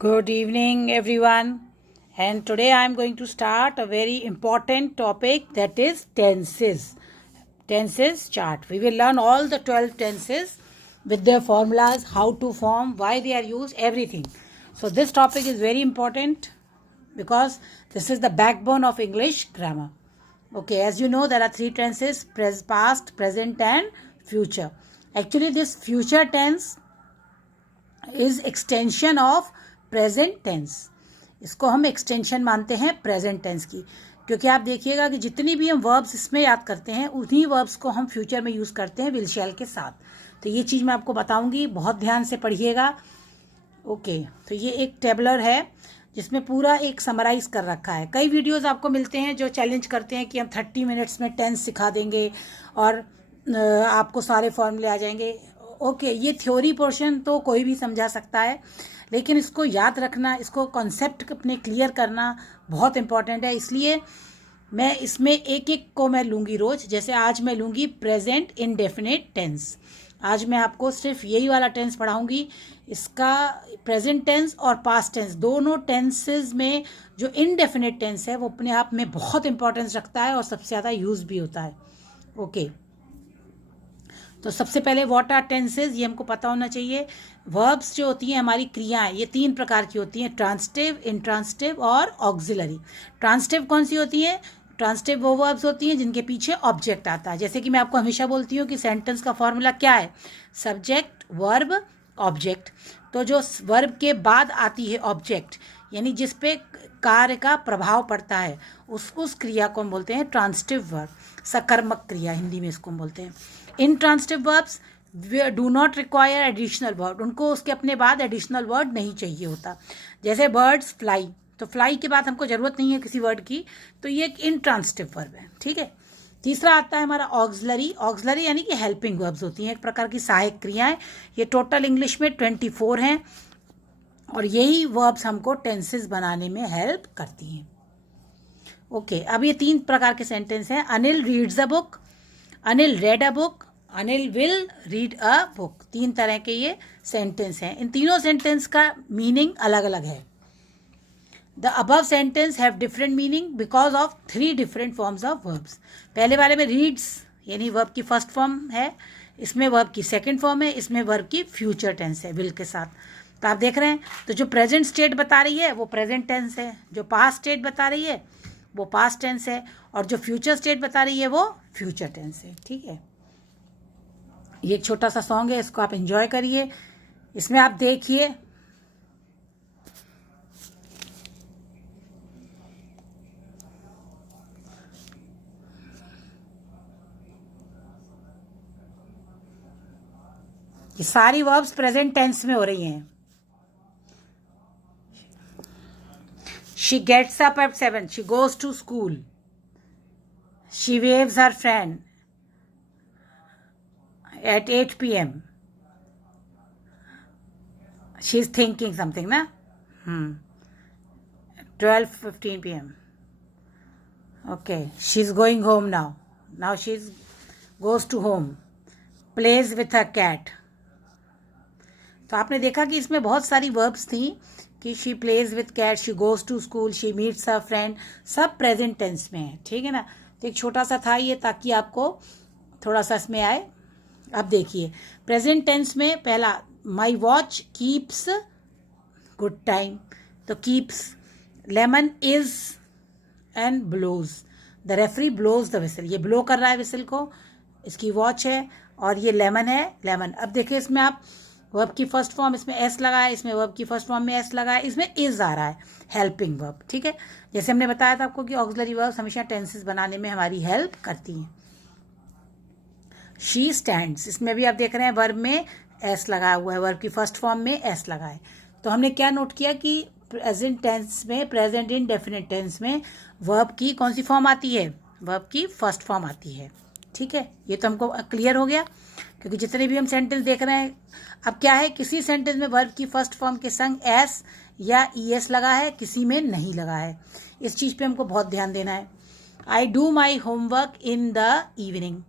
Good evening, everyone. And today I am going to start a very important topic, that is tenses. Tenses chart. We will learn all the 12 tenses with their formulas, how to form, why they are used, everything. So this topic is very important because this is the backbone of English grammar. Okay, as you know, there are three tenses: past, present and future. Actually, this future tense is extension of present tense. इसको हम extension मानते हैं present tense की, क्योंकि आप देखिएगा कि जितनी भी हम वर्ब्स इसमें याद करते हैं उन्हीं वर्ब्स को हम फ्यूचर में यूज़ करते हैं विल शैल के साथ. तो ये चीज़ मैं आपको बताऊंगी, बहुत ध्यान से पढ़िएगा. ओके, तो ये एक टेबलर है जिसमें पूरा एक समराइज कर रखा है. कई वीडियोस आपको मिलते हैं जो चैलेंज करते हैं कि हम 30 मिनट्स में टेंस सिखा देंगे और आपको सारे फॉर्मूले आ जाएंगे. ओके, ये थ्योरी पोर्शन तो कोई भी समझा सकता है, लेकिन इसको याद रखना, इसको कॉन्सेप्ट अपने क्लियर करना बहुत इंपॉर्टेंट है. इसलिए मैं इसमें एक एक को मैं लूँगी रोज़. जैसे आज मैं लूँगी प्रेजेंट इंडेफिनिट टेंस. आज मैं आपको सिर्फ यही वाला टेंस पढ़ाऊँगी. इसका प्रेजेंट टेंस और पास्ट टेंस दोनों टेंसेज में जो इनडेफिनिट टेंस है वो अपने आप में बहुत इंपॉर्टेंस रखता है और सबसे ज़्यादा यूज़ भी होता है. ओके, तो सबसे पहले व्हाट आर टेंसेज, ये हमको पता होना चाहिए. वर्ब्स जो होती हैं, हमारी क्रियाएं, ये 3 प्रकार की होती हैं: ट्रांसटिव, इंट्रांसटिव और ऑक्सिलरी. ट्रांसटिव कौन सी होती हैं? ट्रांसटिव वो वर्ब्स होती हैं जिनके पीछे ऑब्जेक्ट आता है. जैसे कि मैं आपको हमेशा बोलती हूँ कि सेंटेंस का फॉर्मूला क्या है? Subject, verb, object. तो जो वर्ब के बाद आती है ऑब्जेक्ट, यानी जिस पे कार्य का प्रभाव पड़ता है, उस क्रिया को हम बोलते हैं ट्रांसटिव वर्ब. सकर्मक क्रिया हिंदी में इसको हम बोलते हैं. Intransitive verbs do not require additional word. उनको उसके अपने बाद एडिशनल वर्ड नहीं चाहिए होता. जैसे बर्ड्स फ्लाई, तो फ्लाई के बाद हमको ज़रूरत नहीं है किसी वर्ड की, तो ये एक इंट्रांसटिव वर्ब है. ठीक है. तीसरा आता है हमारा ऑक्सिलरी. ऑक्सिलरी यानी कि हेल्पिंग वर्ब्स होती हैं, एक प्रकार की सहायक क्रियाएं. ये टोटल इंग्लिश में 24 हैं और यही वर्ब्स हमको टेंसेस बनाने में हेल्प करती हैं. ओके, अब ये 3 प्रकार के सेंटेंस हैं. Anil reads a book, Anil red a book, Anil will read a book. 3 तरह के ये सेंटेंस हैं. इन तीनों सेंटेंस का मीनिंग अलग अलग है. The above sentence have different meaning because of 3 different forms of verbs. पहले वाले में रीड्स यानी वर्ब की फर्स्ट फॉर्म है, इसमें वर्ब की सेकेंड फॉर्म है, इसमें वर्ब की फ्यूचर टेंस है विल के साथ. तो आप देख रहे हैं, तो जो प्रेजेंट स्टेट बता रही है वो प्रेजेंट टेंस है, जो पास्ट स्टेट बता रही है वो पास्ट टेंस है, और जो फ्यूचर स्टेट बता रही है वो फ्यूचर टेंस है. ठीक है. ये एक छोटा सा सॉन्ग है, इसको आप एंजॉय करिए. इसमें आप देखिए, ये सारी वर्ब्स प्रेजेंट टेंस में हो रही हैं. She gets up at 7. She goes to school. She waves her friend at 8 p.m. She's thinking something, na? 12:15 p.m. Okay. She's going home now. Now she goes to home. Plays with her cat. तो आपने देखा कि इसमें बहुत सारी verbs थी कि she plays with cat, she goes to school, she meets a friend, सब प्रेजेंट टेंस में है. ठीक है ना. तो एक छोटा सा था ये ताकि आपको थोड़ा सा इसमें आए. अब देखिए प्रेजेंट टेंस में पहला, my watch keeps good time. तो keeps, lemon is and blows, the referee blows the whistle. ये ब्लो कर रहा है विसल को, इसकी वॉच है, और ये लेमन है, लेमन. अब देखिए इसमें आप वर्ब की फर्स्ट फॉर्म, इसमें एस लगा है, इसमें वर्ब की फर्स्ट फॉर्म में एस लगा है, इसमें इज आ रहा है, हेल्पिंग वर्ब. ठीक है. जैसे हमने बताया था आपको कि ऑक्सिलरी वर्ब्स हमेशा टेंसेस बनाने में हमारी हेल्प करती हैं. शी स्टैंड्स, इसमें भी आप देख रहे हैं वर्ब में एस लगा हुआ है, वर्ब की फर्स्ट फॉर्म में एस लगा है. तो हमने क्या नोट किया कि प्रेजेंट टेंस में, प्रेजेंट इंडेफिनिट टेंस में वर्ब की कौन सी फॉर्म आती है? वर्ब की फर्स्ट फॉर्म आती है. ठीक है. ये तो हमको क्लियर हो गया, क्योंकि जितने भी हम सेंटेंस देख रहे हैं, अब क्या है, किसी सेंटेंस में वर्ब की फर्स्ट फॉर्म के संग एस या ई एस लगा है, किसी में नहीं लगा है. इस चीज़ पे हमको बहुत ध्यान देना है. I do my homework in the evening,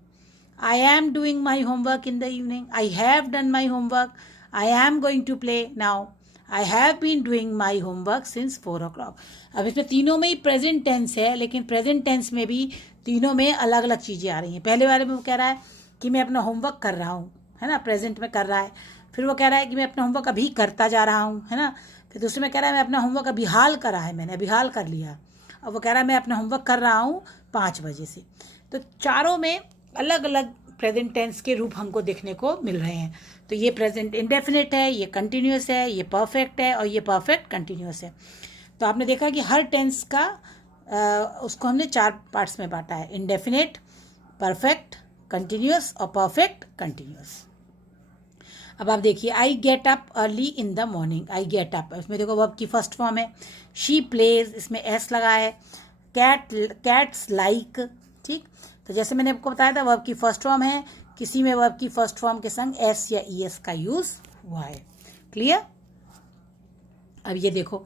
I am doing my homework in the evening, I have done my homework, I am going to play now, I have been doing my homework since 4 o'clock। अब इसमें तीनों में ही present tense है, लेकिन present tense में भी तीनों में अलग अलग चीज़ें आ रही हैं। पहले वाले में वो कह रहा है कि मैं अपना होमवर्क कर रहा हूँ, है ना, प्रेजेंट में कर रहा है। फिर वो कह रहा है कि मैं अपना होमवर्क अभी करता जा रहा हूँ, है ना। फिर दूसरे में कह रहा है मैं अपना होमवर्क अभी हाल करा है, मैंने अभी हाल कर लिया। अब वो कह रहा है मैं अपना होमवर्क कर रहा हूँ 5 बजे से। तो चारों में अलग अलग प्रेजेंट टेंस के रूप हमको देखने को मिल रहे हैं। तो ये प्रेजेंट इंडेफिनिट है, ये कंटिन्यूस है, ये परफेक्ट है और ये परफेक्ट कंटिन्यूस है। तो आपने देखा कि हर टेंस का उसको हमने 4 पार्ट्स में बांटा है, इंडेफिनिट, परफेक्ट, कंटिन्यूस और परफेक्ट कंटिन्यूस। अब आप देखिए, I get up early in the morning. I get up, इसमें देखो वर्ब की फर्स्ट फॉर्म है। शी प्लेज, इसमें एस लगा है। कैट्स लाइक, ठीक। तो जैसे मैंने आपको बताया था वर्ब की फर्स्ट फॉर्म है, किसी में वर्ब की फर्स्ट फॉर्म के संग एस या ई एस का यूज हुआ है। क्लियर। अब ये देखो,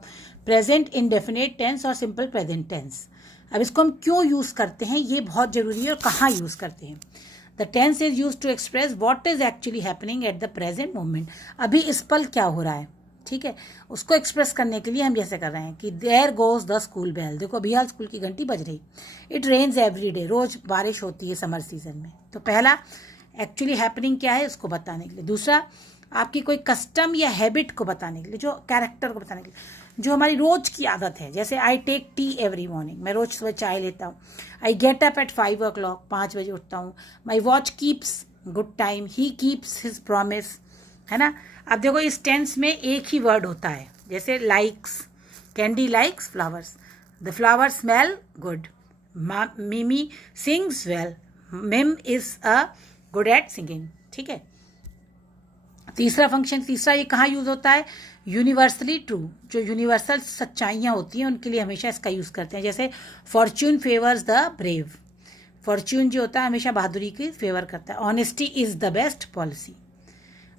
प्रेजेंट इंडेफिनिट टेंस और सिंपल प्रेजेंट टेंस। अब इसको हम क्यों यूज करते हैं, ये बहुत जरूरी है, और कहाँ यूज करते हैं। The tense is use to express what is actually happening at the present moment. अभी इस पल क्या हो रहा है, ठीक है, उसको एक्सप्रेस करने के लिए हम जैसे कर रहे हैं कि there goes the school bell. देखो अभी हाल स्कूल की घंटी बज रही। इट रेन्स एवरी डे, रोज बारिश होती है समर सीजन में। तो पहला एक्चुअली हैपनिंग क्या है उसको बताने के लिए। दूसरा आपकी कोई कस्टम या हैबिट को बताने के लिए, जो कैरेक्टर को बताने के लिए, जो हमारी रोज की आदत है। जैसे I take tea every morning, मैं रोज सुबह चाय लेता हूँ। I get up at 5 o'clock, 5 बजे उठता हूँ। माई watch keeps good time, he keeps his promise, है ना। अब देखो इस टेंस में एक ही वर्ड होता है, जैसे likes, candy likes flowers, the flower smell good, Mimi sings well, Mim is a good at singing, ठीक है। तीसरा फंक्शन, तीसरा ये कहाँ यूज होता है, यूनिवर्सली ट्रू, जो यूनिवर्सल सच्चाइयाँ होती हैं उनके लिए हमेशा इसका यूज करते हैं। जैसे Fortune favours the brave, Fortune जो होता है हमेशा बहादुरी की फेवर करता है। Honesty is the best policy.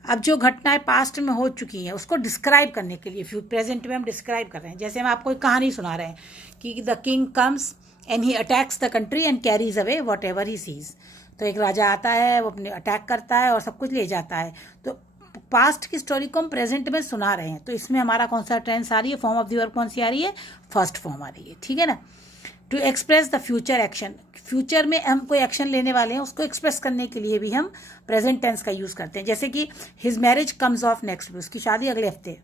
अब जो घटनाएं पास्ट में हो चुकी हैं उसको डिस्क्राइब करने के लिए प्रेजेंट में हम डिस्क्राइब कर रहे हैं। जैसे हम आपको एक कहानी सुना रहे हैं कि the king comes and he attacks the country and carries away what ever he sees. तो एक राजा आता है, वो अपने अटैक करता है और सब कुछ ले जाता है। तो पास्ट की स्टोरी को हम प्रेजेंट में सुना रहे हैं। तो इसमें हमारा कौन सा टेंस आ रही है, फॉर्म ऑफ द वर्ब कौन सी आ रही है, फर्स्ट फॉर्म आ रही है, ठीक है ना। To express the future action, future में हम कोई एक्शन लेने वाले हैं उसको एक्सप्रेस करने के लिए भी हम प्रेजेंट टेंस का यूज करते हैं। जैसे कि his marriage comes off next week, उसकी शादी अगले हफ्ते।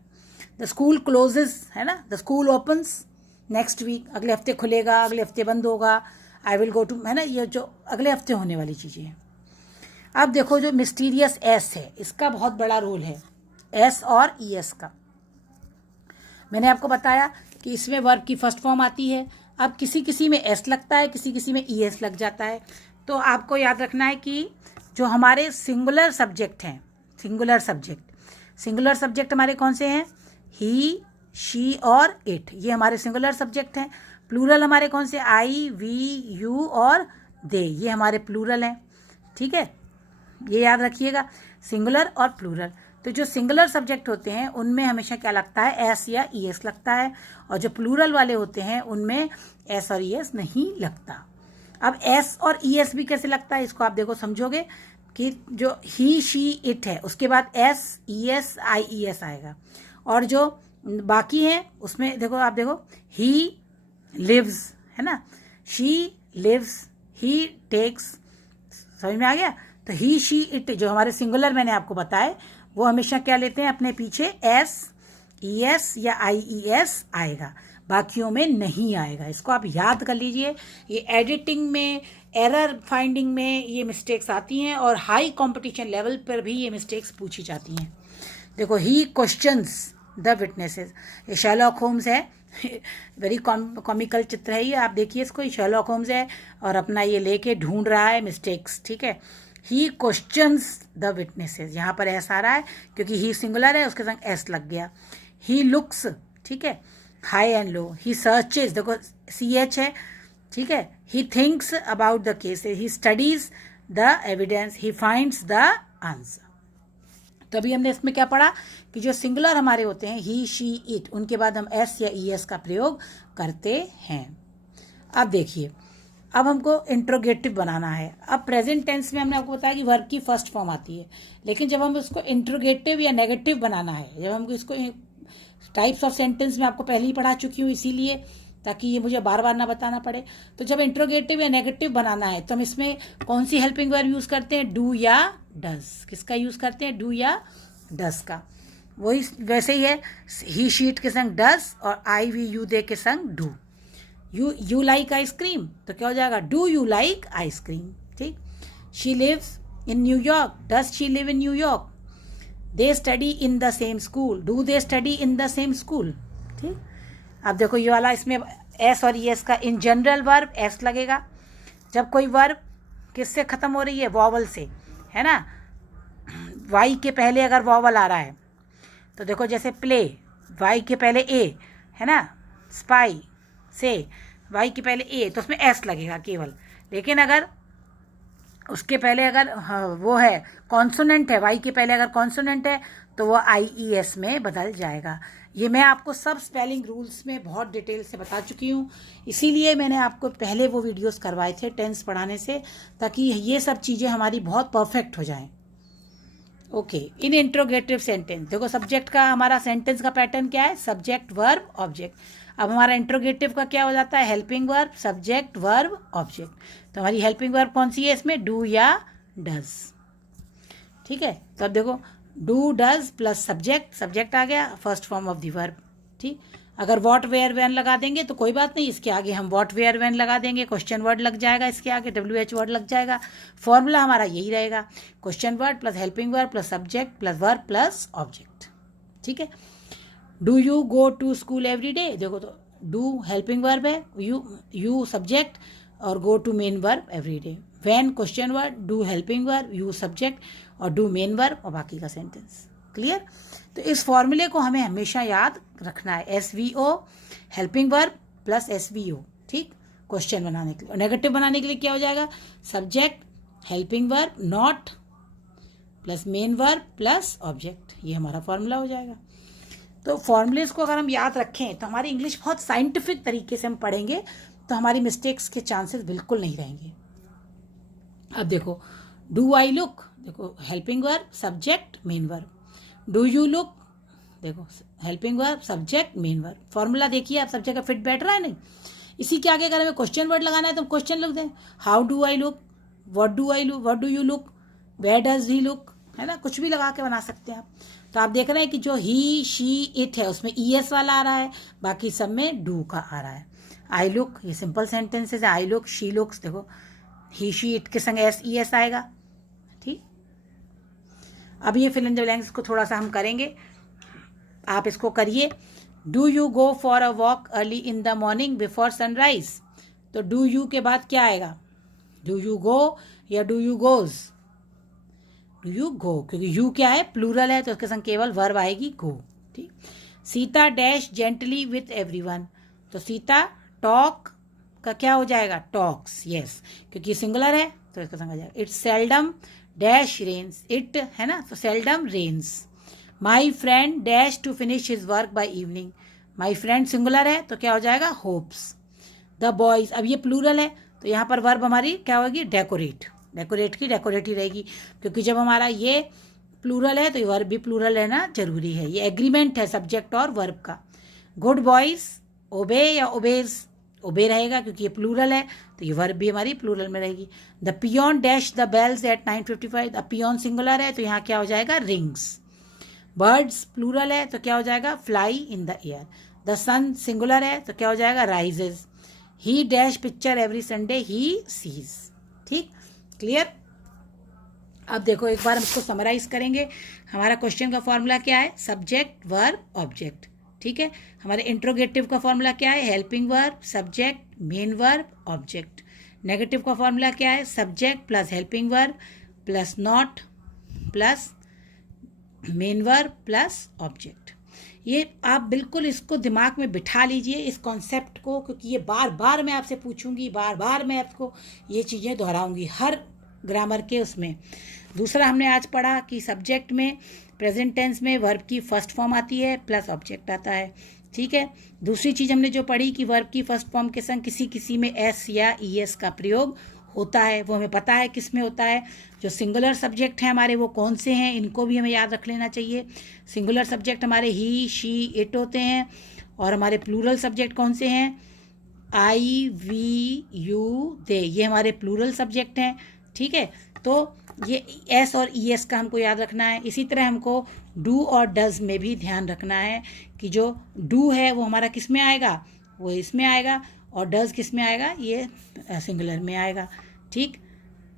द स्कूल क्लोजेस, है ना, the school opens next week, अगले हफ्ते खुलेगा, अगले हफ्ते बंद होगा। आई विल गो टू, है ना, ये जो अगले हफ्ते होने वाली चीज़ें हैं। अब देखो जो मिस्टीरियस एस है, इसका बहुत बड़ा रोल है, एस और ई एस का। मैंने आपको बताया कि इसमें वर्ब की फर्स्ट फॉर्म आती है। अब किसी किसी में एस लगता है, किसी किसी में ई एस लग जाता है। तो आपको याद रखना है कि जो हमारे सिंगुलर सब्जेक्ट हैं, सिंगुलर सब्जेक्ट हमारे कौन से हैं, ही, शी और इट, ये हमारे सिंगुलर सब्जेक्ट हैं। प्लूरल हमारे कौन से, आई, वी, यू और दे, ये हमारे प्लूरल हैं, ठीक है। ये याद रखिएगा, सिंगुलर और प्लूरल। तो जो सिंगुलर सब्जेक्ट होते हैं उनमें हमेशा क्या लगता है, एस या ई एस लगता है, और जो प्लूरल वाले होते हैं उनमें एस और ई एस नहीं लगता। अब एस और ई एस भी कैसे लगता है, इसको आप देखो समझोगे कि जो ही, शी, इट है उसके बाद एस, ई एस, आई, ई एस आएगा। और जो बाकी हैं उसमें देखो, आप देखो, ही लिव्स, है ना, शी लिव्स, ही टेक्स, समझ में आ गया। तो ही, शी, इट जो हमारे सिंगुलर मैंने आपको बताए वो हमेशा क्या लेते हैं अपने पीछे, एस, ई एस या आई, ई एस आएगा, बाकियों में नहीं आएगा। इसको आप याद कर लीजिए। ये एडिटिंग में, एरर फाइंडिंग में ये मिस्टेक्स आती हैं और हाई कंपटीशन लेवल पर भी ये मिस्टेक्स पूछी जाती हैं। देखो, ही क्वेश्चंस द विटनेसेस, ये शर्लॉक होम्स है, वेरी कॉमिकल चित्र है ये, आप देखिए इसको, ये शर्लॉक होम्स है और अपना ये लेके ढूंढ रहा है मिस्टेक्स, ठीक है। ही क्वेश्चंस द विटनेसेस, यहाँ पर एस आ रहा है क्योंकि ही सिंगुलर है, उसके संग एस लग गया। ही लुक्स, ठीक है, high and low. He searches, देखो सी एच है, ठीक है। He thinks about the case, he studies the evidence, he finds the answer. तो अभी हमने इसमें क्या पढ़ा कि जो सिंगुलर हमारे होते हैं, ही, शी, इट, उनके बाद हम एस या ई एस का प्रयोग करते हैं। अब देखिए, अब हमको इंट्रोगेटिव बनाना है। अब प्रेजेंट टेंस में हमने आपको बताया कि वर्ब की फर्स्ट फॉर्म आती है, लेकिन जब हम उसको इंट्रोगेटिव या नेगेटिव बनाना है, जब हमको इसको टाइप्स ऑफ सेंटेंस मैं आपको पहले ही पढ़ा चुकी हूँ, इसीलिए ताकि ये मुझे बार बार ना बताना पड़े। तो जब इंट्रोगेटिव या नेगेटिव बनाना है तो हम इसमें कौन सी हेल्पिंग वर्ब यूज़ करते हैं, डू या डज। किसका यूज़ करते हैं, डू या डज का। वही वैसे ही है, ही शीट के संग डज और आई वी यू दे के संग डू। यू लाइक आइसक्रीम तो क्या हो जाएगा, डू यू लाइक आइसक्रीम। ठीक। She lives in New York, does she live in New York. They study in the same school, do they study in the same school. ठीक। अब देखो ये वाला, इसमें एस और एस का इन जनरल वर्ब एस लगेगा। जब कोई वर्ब किससे ख़त्म हो रही है, वॉवल से, है ना। वाई के पहले अगर वॉवल आ रहा है तो देखो जैसे प्ले, वाई के पहले ए, है ना। स्पाई से वाई के पहले ए, तो उसमें एस लगेगा केवल। लेकिन अगर उसके पहले अगर वो है कॉन्सोनेंट है, वाई के पहले अगर कॉन्सोनेंट है तो वो आई ई एस में बदल जाएगा। ये मैं आपको सब स्पेलिंग रूल्स में बहुत डिटेल से बता चुकी हूँ, इसीलिए मैंने आपको पहले वो वीडियोस करवाए थे टेंस पढ़ाने से, ताकि ये सब चीज़ें हमारी बहुत परफेक्ट हो जाएं। ओके। इन इंट्रोगेटिव सेंटेंस देखो, सब्जेक्ट का हमारा सेंटेंस का पैटर्न क्या है, सब्जेक्ट वर्ब ऑब्जेक्ट। अब हमारा इंट्रोगेटिव का क्या हो जाता है, helping verb subject verb object. तो हमारी हेल्पिंग वर्ब कौन सी है इसमें, डू या डज। ठीक है। तो अब देखो do does plus subject, subject आ गया first form of the verb. ठीक। अगर वॉट वेयर वैन लगा देंगे तो कोई बात नहीं, इसके आगे हम वॉट वेयर वैन लगा देंगे, क्वेश्चन वर्ड लग जाएगा, इसके आगे WH वर्ड लग जाएगा। फॉर्मूला हमारा यही रहेगा, question word plus helping verb plus subject plus verb plus object. ठीक है। Do you go to school every day, देखो तो डू हेल्पिंग वर्ब है, यू सब्जेक्ट और go to main verb every day. When question word, do helping verb, you subject और do main verb और बाकी का सेंटेंस। क्लियर। तो इस फॉर्मूले को हमें हमेशा याद रखना है, SVO helping verb plus SVO। ठीक। क्वेश्चन बनाने के लिए, और नेगेटिव बनाने के लिए क्या हो जाएगा, subject helping verb not plus main verb plus object. ये हमारा फॉर्मूला हो जाएगा। तो फॉर्मूलेस को अगर हम याद रखें तो हमारी इंग्लिश बहुत साइंटिफिक तरीके से हम पढ़ेंगे, तो हमारी मिस्टेक्स के चांसेस बिल्कुल नहीं रहेंगे। अब देखो डू आई लुक, देखो helping verb subject main verb. Do you look, देखो helping verb subject main verb. Formula देखिए आप, सब जगह फिट बैठ रहा है नहीं। इसी के आगे अगर हमें क्वेश्चन वर्ड लगाना है तो क्वेश्चन लिख दें, how do I look, what do I look, what do you look, where does he look, है ना। कुछ भी लगा के बना सकते हैं आप। तो आप देख रहे हैं कि जो ही शी इट है उसमें ES वाला आ रहा है, बाकी सब में डू का आ रहा है। आई लुक, ये सिंपल सेंटेंसेस है, आई लुक, शी लुक्स, देखो ही शी इट के संग ES आएगा। ठीक। अब ये फिल इन द ब्लैंक्स को थोड़ा सा हम करेंगे, आप इसको करिए। Do you go for a walk early in the morning before sunrise, तो डू यू के बाद क्या आएगा, डू यू गो या do you goes, do you गो, क्योंकि यू क्या है, प्लूरल है, तो उसके संग केवल वर्ब आएगी गो। ठीक। Sita dash gently with everyone, तो सीता टॉक का क्या हो जाएगा, टॉक्स, यस, क्योंकि सिंगुलर है तो इसका संग आ जाएगा। It's seldom dash rains, it है ना, तो seldom rains. My friend dash to finish his work by evening, my friend singular है तो क्या हो जाएगा, होप्स। द बॉयज, अब ये प्लूरल है तो यहाँ पर वर्ब हमारी क्या होगी, डेकोरेट, डेकोरेट की डेकोरेट ही रहेगी, क्योंकि जब हमारा ये प्लूरल है तो ये वर्ब भी प्लूरल रहना जरूरी है। ये एग्रीमेंट है सब्जेक्ट और वर्ब का। गुड बॉयज ओबे या ओबेज, ओबे रहेगा क्योंकि ये प्लूरल है तो ये वर्ब भी हमारी प्लूरल में रहेगी। The peon dash the bells at 9:55, the peon singular है तो यहाँ क्या हो जाएगा, रिंग्स। बर्ड्स प्लूरल है तो क्या हो जाएगा, fly in the air. The sun singular है तो क्या हो जाएगा, rises. He dash picture every Sunday he sees. ठीक। क्लियर। अब देखो एक बार हम इसको समराइज करेंगे। हमारा क्वेश्चन का फॉर्मूला क्या है, सब्जेक्ट वर्ब ऑब्जेक्ट। ठीक है। हमारे इंट्रोगेटिव का फॉर्मूला क्या है, helping verb subject main verb object. Negative का फॉर्मूला क्या है, subject plus helping verb plus not plus main verb plus object. ये आप बिल्कुल इसको दिमाग में बिठा लीजिए इस कॉन्सेप्ट को, क्योंकि ये बार बार मैं आपसे पूछूंगी, बार बार मैं आपको ये चीज़ें दोहराऊंगी हर ग्रामर के उसमें। दूसरा हमने आज पढ़ा कि सब्जेक्ट में प्रेजेंट टेंस में वर्ब की फर्स्ट फॉर्म आती है प्लस ऑब्जेक्ट आता है। ठीक है। दूसरी चीज़ हमने जो पढ़ी कि वर्ब की फर्स्ट फॉर्म के संग किसी किसी में एस या ES का प्रयोग होता है वो हमें पता है किस में होता है। जो सिंगुलर सब्जेक्ट हैं हमारे वो कौन से हैं, इनको भी हमें याद रख लेना चाहिए। सिंगुलर सब्जेक्ट हमारे ही, शी, इट होते हैं। और हमारे प्लूरल सब्जेक्ट कौन से हैं, आई, वी, यू, दे, ये हमारे प्लूरल सब्जेक्ट हैं। ठीक है, तो ये एस और ई एस का हमको याद रखना है। इसी तरह हमको डू और डज में भी ध्यान रखना है कि जो डू है वो हमारा किस में आएगा, वो इसमें आएगा, और डज किस में आएगा, ये सिंगुलर में आएगा। ठीक,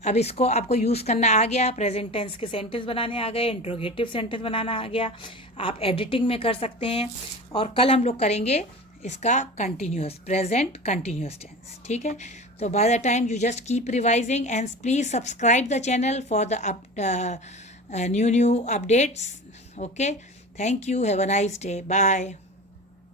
अब इसको आपको यूज़ करना आ गया, प्रेजेंट टेंस के सेंटेंस बनाने आ गए, इंट्रोगेटिव सेंटेंस बनाना आ गया, आप एडिटिंग में कर सकते हैं। और कल हम लोग करेंगे इसका कंटिन्यूस, प्रेजेंट कंटिन्यूस टेंस। ठीक है, so by the time you just keep revising and please subscribe the channel for the new updates. Okay, thank you, have a nice day, bye.